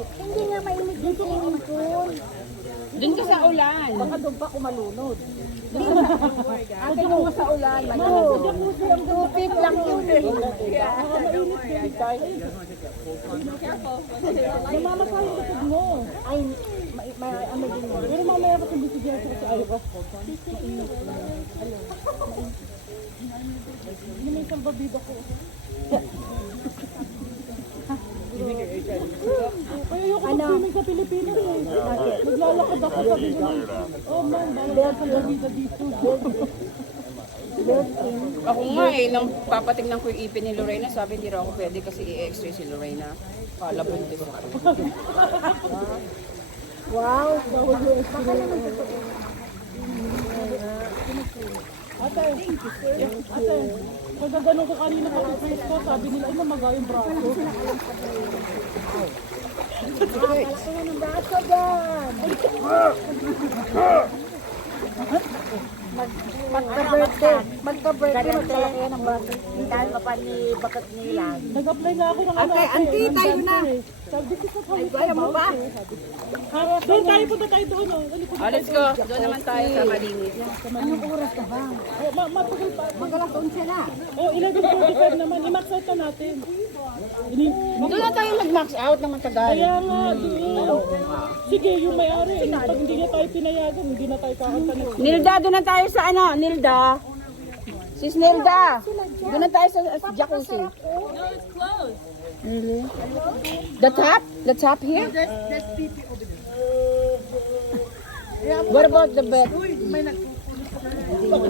mainit. Hindi nga mainit yung swimming pool. Doon ka sa ulan. Baka doon pa kumalunod. Akin mo sa ulan. Tupit lang yun. Namamasahin ka tug mo. Ay, ano din yun. Pero mamaya kasi bisigyan siya sa ayaw. Hindi may salbabida ko. Kaya ayoko mag-swimming sa Pilipinas eh. Naglalakad ako sabi ko lang, oh ma'am, bawal ka salbabida dito. Ako nga eh, nang papatignan ko yung ipin ni Lorena, sabi hindi raw ako pwede kasi i-x-ray si Lorena. Palabuntis ako. Wow, bawal yung baka naman totoo. Ate, pag ganun ko kanina pag-face ko, sabi nila, ay mamaga yung braso. Malaki na ng braso dyan. Magka-birthday, magkalaki yan ang braso. Dahil pa ni bakat nila. Nag-apply na ako ng ano. Okay, auntie, tayo na. Sabi ko sa kanya. Kaya mo ba? Doon tayo, punta tayo doon. Let's go. Doon naman tayo sa malinis. Anong oras ka ba? Matagal pa. Magalas 11 na. Oh, 11:45 naman. I-max out na natin. Doon na tayo mag-max out ng matagal. Kaya nga, doon. Sige, yung may-ari. Pag hindi na tayo pinayagan, hindi na tayo kakanta na. Nilda, doon na tayo sa ano, Nilda. Sis Nilda. Doon na tayo sa jacuzzi. No, it's closed. Really? The top? The top here? There's people over there. What about the bed?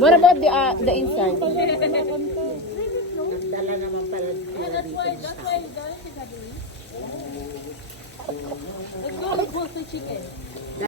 What about the inside? Yeah, that's why you got it. Let's go and post the chicken.